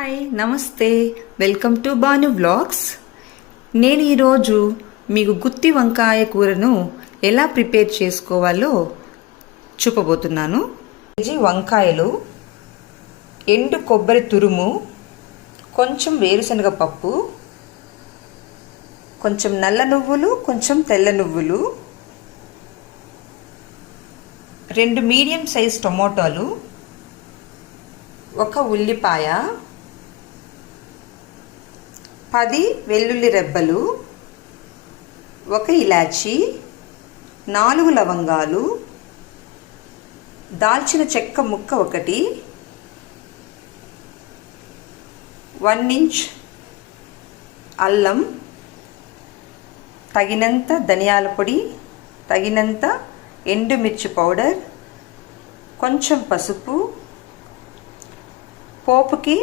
Hi నమస్తే, welcome to Banu vlogs. నేను ఈరోజు మీకు గుత్తి వంకాయ కూరను ఎలా ప్రిపేర్ చేసుకోవాలో చూపబోతున్నాను. కేజీ వంకాయలు, ఎండు కొబ్బరి తురుము, కొంచెం వేరుశనగ పప్పు, కొంచెం నల్ల నువ్వులు, కొంచెం తెల్ల నువ్వులు, 2 మీడియం సైజ్ టొమాటోలు, 1 ఉల్లిపాయ, 10 వెల్లుల్లి రెబ్బలు, 1 ఇలాచీ, 4 లవంగాలు, దాల్చిన చెక్క ముక్క 1, 1 ఇంచ్ అల్లం, తగినంత ధనియాల పొడి, తగినంత ఎండుమిర్చి పౌడర్, కొంచెం పసుపు, పోపుకి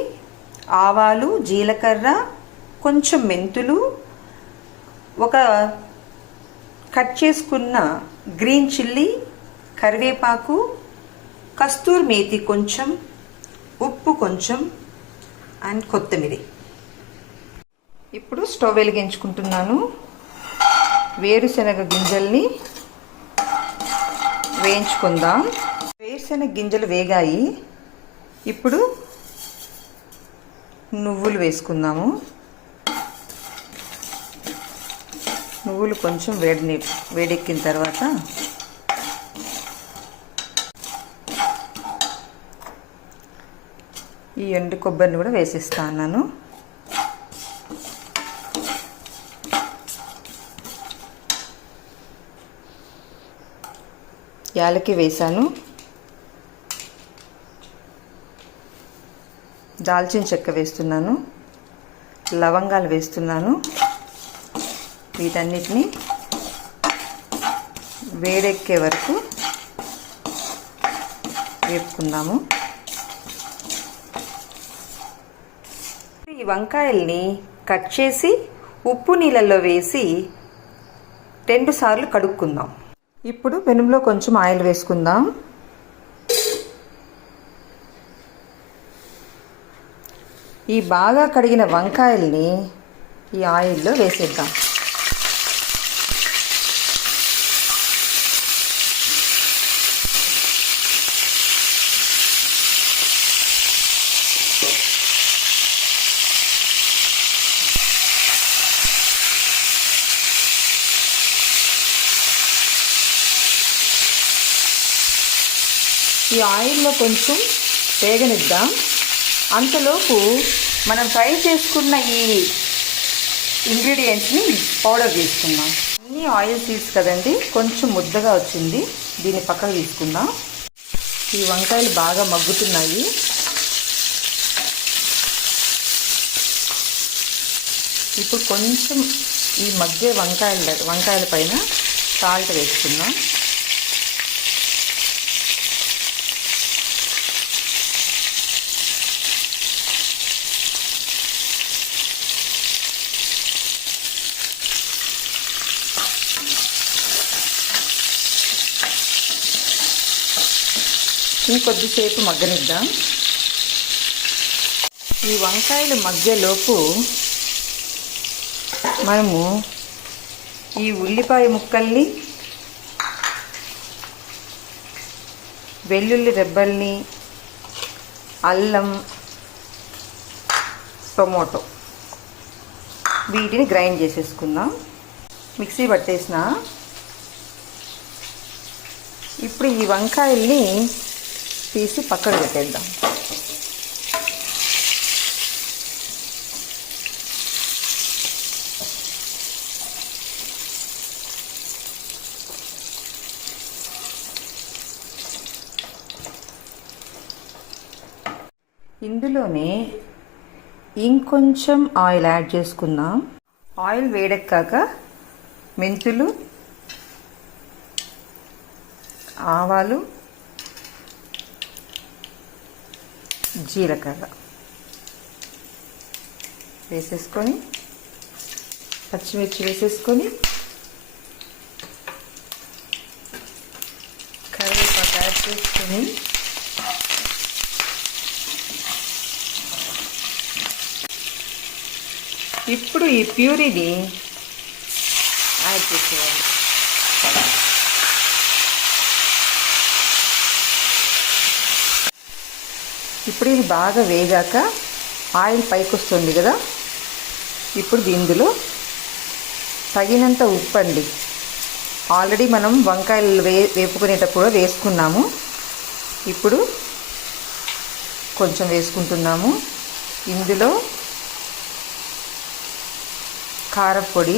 ఆవాలు, జీలకర్ర, కొంచెం మెంతులు, 1 కట్ చేసుకున్న గ్రీన్ చిల్లీ, కరివేపాకు, కస్తూరి మేతి కొంచెం, ఉప్పు కొంచెం అండ్ కొత్తిమీర. ఇప్పుడు స్టవ్ వెలిగించుకుంటున్నాను. వేరుశనగ గింజల్ని వేయించుకుందాం. వేరుశనగ గింజలు వేగాయి. ఇప్పుడు నువ్వులు వేసుకుందాము. నువ్వులు కొంచెం వేడెక్కిన తర్వాత ఈ ఎండు కొబ్బరిని కూడా వేసేస్తాను. యాలకి వేసాను, దాల్చిన చెక్క వేస్తున్నాను, లవంగాలు వేస్తున్నాను. వీటన్నిటిని వేడెక్కే వరకు వేపుకుందాము. ఈ వంకాయల్ని కట్ చేసి ఉప్పు నీళ్ళల్లో వేసి 2 సార్లు కడుక్కుందాం. ఇప్పుడు పెనంలో కొంచెం ఆయిల్ వేసుకుందాం. ఈ బాగా కడిగిన వంకాయల్ని ఈ ఆయిల్లో వేసేద్దాం. ఈ ఆయిల్లో కొంచెం వేగనిద్దాం. అంతలోపు మనం ఫ్రై చేసుకున్న ఈ ఇంగ్రీడియంట్స్ని పౌడర్ చేసుకుందాం. అన్ని ఆయిల్ సీడ్స్ కదండి, కొంచెం ముద్దగా వచ్చింది. దీన్ని పక్కకు తీసుకుందాం. ఈ వంకాయలు బాగా మగ్గుతున్నాయి. ఇప్పుడు కొంచెం ఈ మగ్గే వంకాయల పైన సాల్ట్ వేసుకుందాం. ఇంకొద్దిసేపు మగ్గనిద్దాం. ఈ వంకాయలు మగ్గేలోపు మనము ఈ ఉల్లిపాయ ముక్కల్ని, వెల్లుల్లి రెబ్బల్ని, అల్లం, టొమాటో వీటిని గ్రైండ్ చేసేసుకుందాం. మిక్సీ పట్టేసిన. ఇప్పుడు ఈ వంకాయల్ని తీసి పక్కకు పెట్టేద్దాం. ఇందులోనే ఇంకొంచెం ఆయిల్ యాడ్ చేసుకుందాం. ఆయిల్ వేడెక్కాక మెంతులు, ఆవాలు, జీలకర్ర వేసేసుకొని, పచ్చిమిర్చి వేసేసుకొని, కరివేపాకు యాడ్ చేసుకొని ఇప్పుడు ఈ ప్యూరీని యాడ్ చేసేయాలి. ఇప్పుడు ఇది బాగా వేగాక ఆయిల్ పైకి వస్తుంది కదా, ఇప్పుడు ఇందులో తగినంత ఉప్పు అండి. ఆల్రెడీ మనం వంకాయలు వేపుకునేటప్పుడు వేసుకున్నాము. ఇప్పుడు కొంచెం వేసుకుంటున్నాము. ఇందులో కారపొడి,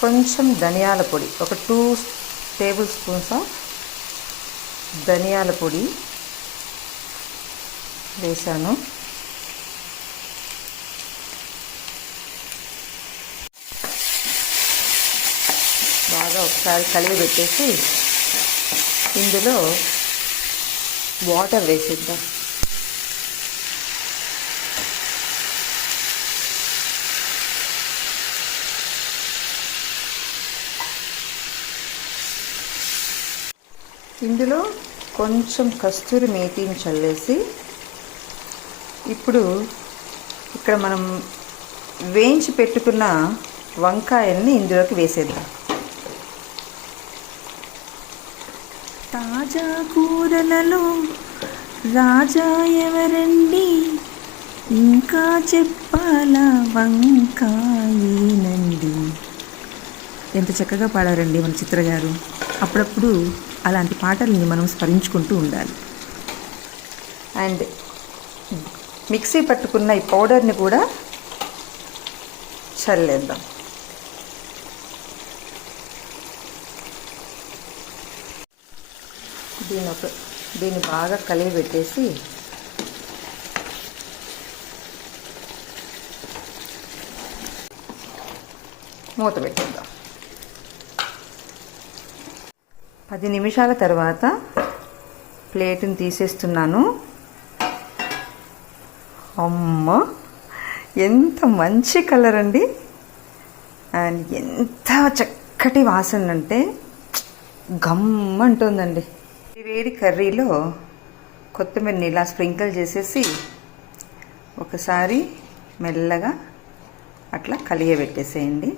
కొంచెం ధనియాల పొడి, ఒక 2 టేబుల్ స్పూన్స్ ఆఫ్ ధనియాల పొడి వేసాను. బాగా ఒకసారి కలిపి పెట్టేసి ఇందులో వాటర్ వేసేద్దాం. ఇందులో కొంచెం కస్తూరి మేతిని చల్లేసి ఇప్పుడు ఇక్కడ మనం వేయించి పెట్టుకున్న వంకాయల్ని ఇందులోకి వేసేద్దాం. తాజా కూరలలో రాజా ఎవరండి, ఇంకా చెప్పాలా వంకాయేనండి. ఎంత చక్కగా పాడారండి మన చిత్ర గారు. అప్పుడప్పుడు అలాంటి పాటల్ని మనం స్మరించుకుంటూ ఉండాలి. అండ్ మిక్సీ పట్టుకున్న ఈ పౌడర్ని కూడా చల్లేద్దాం. దీన్ని బాగా కలిపి పెట్టేసి మూత పెట్టేద్దాం. 10 నిమిషాల తర్వాత ప్లేట్ని తీసేస్తున్నాను. అమ్మ, ఎంత మంచి కలర్ అండి! అండ్ ఎంత చక్కటి వాసన అంటే గమ్మంటుందండి. వేడి కర్రీలో కొత్తిమీరని ఇలా స్ప్రింకిల్ చేసేసి ఒకసారి మెల్లగా అట్లా కలియబెట్టేసేయండి.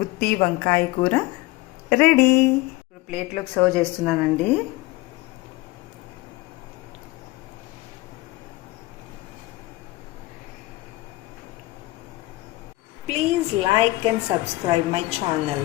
గుత్తి వంకాయ కూర రెడీ. ఇప్పుడు ప్లేట్లోకి సర్వ్ చేస్తున్నానండి. Please like and subscribe my channel.